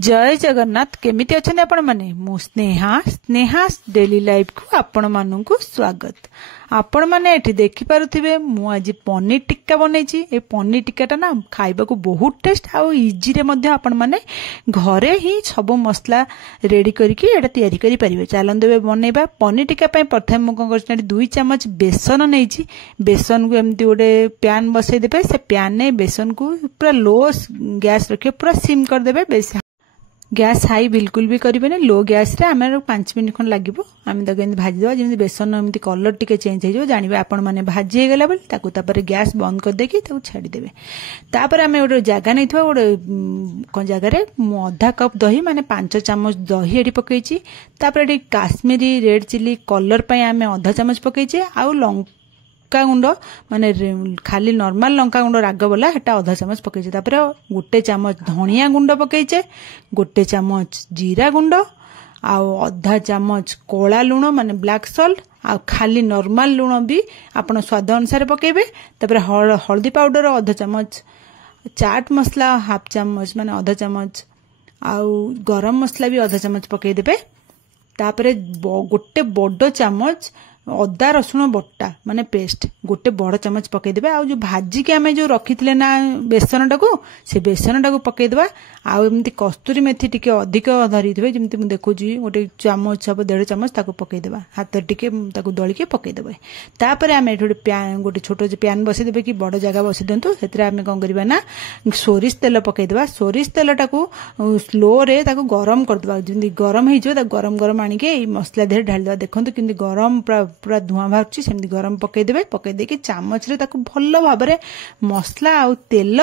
जय जगन्नाथ केमिति अछन्ति आपण माने मु स्नेहा डेली लाइफ को आपण मानू स्वागत। आपण माने एठी देखि पारुथिबे मु आज पनीर टिक्का बनैछि। ए पनीर टिक्काटा ना खाइबा को बहुत टेस्ट आ इजी रे मध्ये आपण माने घरे ही सब मसला रेडी करके एटा तयारी करि परिबे। चलन देबे बनैबा। पनीर टिक्का पय प्रथम मु कोन करछि 2 चम्मच बेसन नैछि। बेसन को एमति ओडे पैन बसै देबे। से पैन ने बेसन को पूरा लो गैस रखे पूरा सिम कर देबे। बेस गैस हाई बिल्कुल भी करें लो गैस रे आम 5 मिनट खन लगे आम भाजी देवा जमी बेसन एमती कलर टिके चेंज हो जानवे आपण मैंने भाजी गला बेले गैस बंद कर देकी छाड़ीदेवे। तापर आम गोटे जगह नहीं गोटे जगार आधा कप दही माने 5 चम्मच दही ये पकई। तापर काश्मीरी रेड चिली कलर पर आम आधा चम्मच पकईचे। आउ लंका गुंड माने खाली नॉर्मल लंका गुंड राग वाला हेटा आधा चम्मच पकईचे। तापर गोटे चम्मच धनिया गुंड पकईचे। गोटे चम्मच जीरा गुंड आधा चम्मच कोला लुण माने ब्लैक सॉल्ट आ खाली नॉर्मल लुण भी आपण स्वाद अनुसार पकेबे। तापर हल्दी पाउडर आधा चम्मच चाट मसला हाफ चम्मच माने आधा चम्मच आउ गरम मसला भी आधा चम्मच पकई देबे। तापर गोटे बड़ चम्मच अदा रसुण बट्टा माने पेस्ट गोटे बड़ चम्मच पकईदे। आ जो भाजी के आम जो रखी ना बेसन टाकू से बेसन टाकू पकईदे। आमती कस्तूरी मेथी टिके अधिक धरी थे जमी मुझे देखुची गोटे चम्मच हम 1.5 चम्मच पकईदे। हाथ टिके दलिके पकईदे। तापर आम गोटे छोट पैन बसईदे कि बड़ जगह बसई दिंतु। से आम कौन करवा ना सोरिष तेल पकईदे। सोरिष तेल टाकू स्लो रे गरम करदे। जमी गरम हो गरम गरम आणिके मसला देह ढालीदे। देखो कि गरम पूरा धुआं बाहर सेमती गरम पकईदे। पकईदे चामच रे भल भाव मसला आ तेल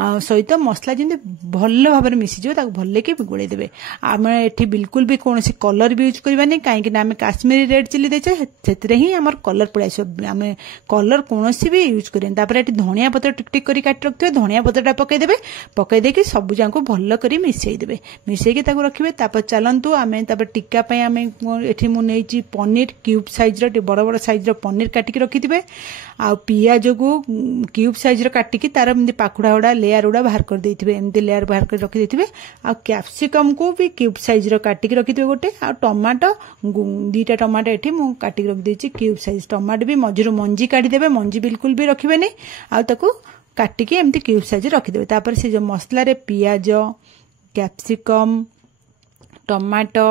सहित मसला जमी भल भाव मिसीज भल कि गोड़े देवे। आम एठी बिल्कुल भी कौन कलर भी यूज करवानी कहीं आम काश्मीरी रेड चिली देचे से ही आम कलर पड़े आम कलर कौन भी यूज करें। धनिया पत्र टिक टिक कर काट रखिए धनिया पत्रटा पकईदे। पकईदे सब जाक भल कर मिसईदे। मिसईकी रखिए। चलतु आम टिक्का आम एठी मुझे पनीर क्यूब साइज बड़ बड़ साइज पनीर काटिक रखिथे। आ पियाज को क्यूब साइज काटिकी तार एमती पाखुड़ा गुड़ा लेयर गुड़ा बाहर कर देथिबे। एमती लेयर बाहर कर रखि देथिबे। आ कैप्सिकम को भी क्यूब साइज काटिक रखिथे गोटे। आ टमाटो 2टा टमाटो एठी मु काटिक रखि देछि क्यूब साइज। टमाटो भी मझिरो मंजी काटी देबे। मंजी बिल्कुल भी रखिबेनी। आ ताकू काटिकी एमती क्यूब साइज रखि देबे। तापर से जो मसला रे पियाज कैप्सिकम टमाटो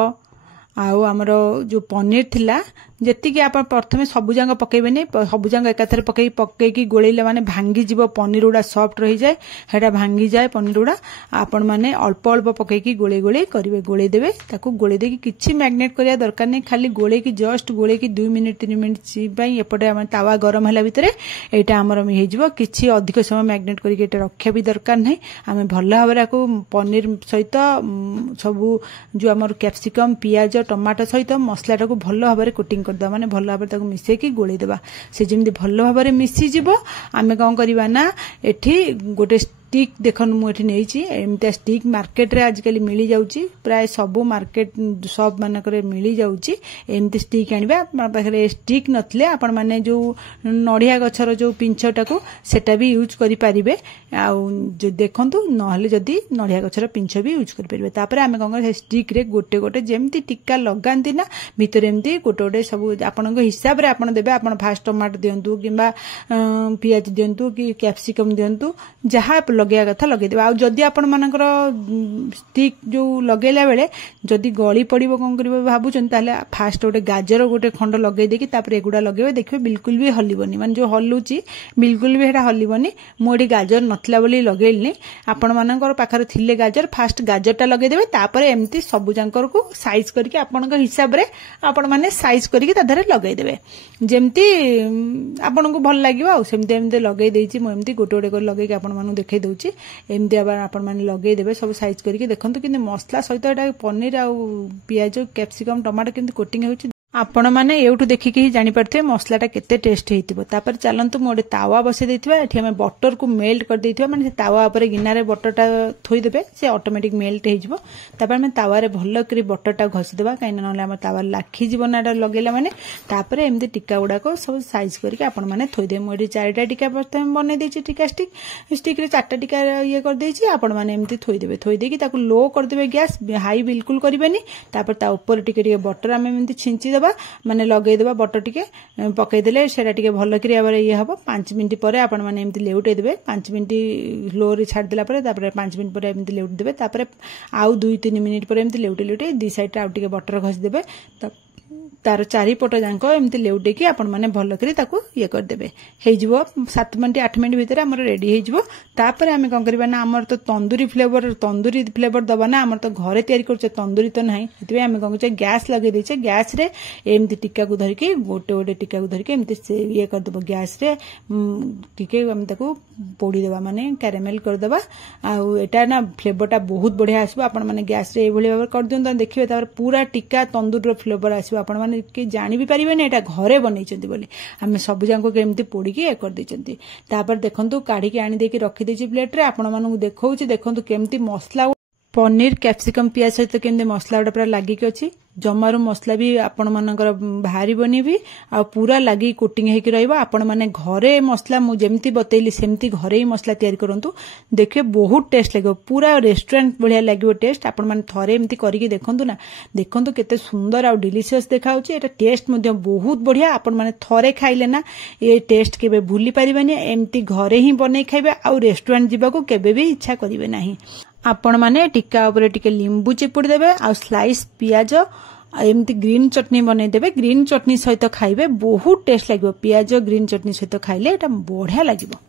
आउ आमर जो पनीर थिला जेतिकी आप प्रथमे सबु जांग पकेबेनी सबु जांग एकाथरे पकई गोलेले माने भांगी जीव पनीर गुड़ा सॉफ्ट रही जाए हेडा भांगी जाए पनीर गुड़ा। आपण माने अल्प अल्प पकई गोले गोले करिवे गोले देबे। ताकू गोले देकी किछि मैग्नेट करिया दरकार नै खाली गोले की जस्ट गोले की 2 मिनिट 3 मिनिट पई एपटे हम तावा गरम होला भितरे एटा हमर हे जिवो। किछि अधिक समय मैग्नेट करिके एटा रखिया भी दरकार नै। आमे भल भाबरे को पनीर सहित सबु जो हमर कैप्सिकम पियाज टमाटो सहित मसलाटा को भल भाबरे कोटिंग माने भल भाव मिसेकी गोले देबा। से जमी भल भाव मिसीज आम कौन करवा ना एठी गोटे स्टिक देखन मुझे नहीं एमती स्टिक मार्केट रे आजकल मिली जाउची प्राय सबू मार्केट सब मानक मिली जाउची। एमती स्टिक आनिबा पाखरे स्टिक नथले आपण माने जो नड़िया गछर जो पिंछटा को सेटा भी यूज करि परिबे। आ जो देखंतु नहले जदी नड़िया गछर पिंछ भी यूज करि परिबे। तापर आमे कोन स्टिक रे गोटे गोटे जेमती टिक्का लगांती ना भितर एमती गोटे गोटे सब आपनक हिसाब रे आपण देबे। आपण फास्ट टमाटो दियंतु किबा पियाज दियंतु कि कैप्सिकम दियंतु जहा लगे कथा लगे देबे। आ जदी आपण मानकर स्टिक जो लगेला बेले जदी गली पड़िबो कोन करबे भाबुचन ताले फास्ट गोटे गाजर गोटे खंड लगे देकी तापर एगुडा लगेबे देखबे बिल्कुल भी हलिबोनी माने जो हलुची बिल्कुल भी हेडा हलिबोनी। मोडी गाजर नथला बोली लगेलनी आपण मानकर पाखर थिले गाजर फास्ट गाजरटा लगे देबे। तापर एमती सबु जांकर को साइज करके आपनक हिसाब रे आपण माने साइज करके ता धरे लगे देबे जेमती आपनको भल लागिबो। आ सेमती एमती लगे देइची मो एमती गोटे गोटे कर लगे के आपण मानु देखे दउची एमती आबार आपण माने लगे देबे सब साइज करके। देखंतु कि मसला सहित एटा पनीर आ पियाज कैप्सिकम टमाटो केमती कोटिंग होउची। आपण मैंने एवठू देखिकी जानी पारथिबे मसलाटा केते टेस्ट हेतिबो। तापर चलंतु मो गोटे तावा बसे देथिबा। एठी हम बटर को मेल्ट कर देथिबा, माने से तावा ऊपर गिनारे बटरटा थोई देबे, से ऑटोमेटिक मेल्ट हे जिवो। तापर हम तावारे भल्ल करी बटरटा घसी देबा, काई न नले हम तावा लाखी जिवो नाडा लगेला माने। तापर एमती टिक्का गुडा को सब साइज करके आपण माने थोई दे। मो एठी 4टा टिक्का प्रथम बने देछि, टिक्का स्टिक रे 4टा टिक्का ये कर देछि। आपण माने एमती थोई देबे, थोई देकी ताको लो कर देबे, गैस हाई बिल्कुल करिबेनी। तापर ता ऊपर टिके बटर हम एमती छिंची देबा, माने लगेई देबा, बटर टिके पकई देले सेटा टिके भल करी आबार ये हबो। 5 मिनिट परे आपण माने एमती लेउटे देबे, 5 मिनिट लो रे छाड़ देला परे, तापर 5 मिनिट परे एमती लेउटे देबे। तापर आउ 2-3 मिनिट परे एमती लेउटे दी साइड आउ टिके बटर घसी देबे। तार चारिपट जाक एमती लेउटे की आपण माने भल करी ताकू ये कर देबे। हे जिवो 7 मिनिट 8 मिनिट भीतर हमर रेडी हे जिवो। तापर आमे कोन करबा ना, हमर तो तंदूरी फ्लेवर दबा ना, हमर तो घरे तयारी करछ, तंदूरी तो नाही। हेतबे आमे कोन करछ, गैस लगे देछे, गैस रे एमती टिक्का को धर के गोटे टिक्का को धर के एमती से ये कर देबो। गैस रे टिके हम ताकू पोड़ी देबा, माने कैरेमेल कर देबा। आ एटा ना फ्लेवरटा बहुत बढ़िया आसीबो। आपण माने गैस रे एभली भाबे कर दियन, त देखिबे तापर पूरा टिक्का तंदूर रो फ्लेवर आसीबो। आपण माने के जानि भी परिबेनी एटा घरे बनैचंती बोली। हमें सब जांको केमती पोड़ी के कर दैचंती। तापर देखंतु काढी के आनी देकी रखी देची प्लेट रे। आपण मानू देखौची, देखंतु केमती मसला पनीर कैप्सिकम पियाज सहित केमती मसला गुडा पूरा लागी के अछि। जमारू मसला भी आपण मानकर भारी बनी भी आ पूरा लागी कोटिंग हे कि रहइबा। आपण माने घरे मसला मु जेमती बतैली सेमती घरे ही मसला तयारी करंतु, देखिए बहुत टेस्ट लागो, पूरा रेस्टोरेंट बढ़िया लागिवो टेस्ट। आपण माने थरे एमती करिके देखंतु ना, देखंतु केते सुंदर आ डिलीशियस देखाउची। एटा टेस्ट मध्ये बहुत बढ़िया। आपण माने थरे खाइले ना ए टेस्ट केबे भूली परिबेनी। एमती घरे ही बनै खाइबे आ रेस्टोरेंट जिबाको केबे भी इच्छा करिवे नाही। आपण माने टिक्का ऊपर टिके लींबू चिपुड़ देबे आ स्लाइस पियाज एमती ग्रीन चटनी बनै देबे। ग्रीन चटनी सहित खाइबे बहुत टेस्ट लागिवो। पियाज ग्रीन चटनी सहित खाइले एटा बढ़िया लागिवो।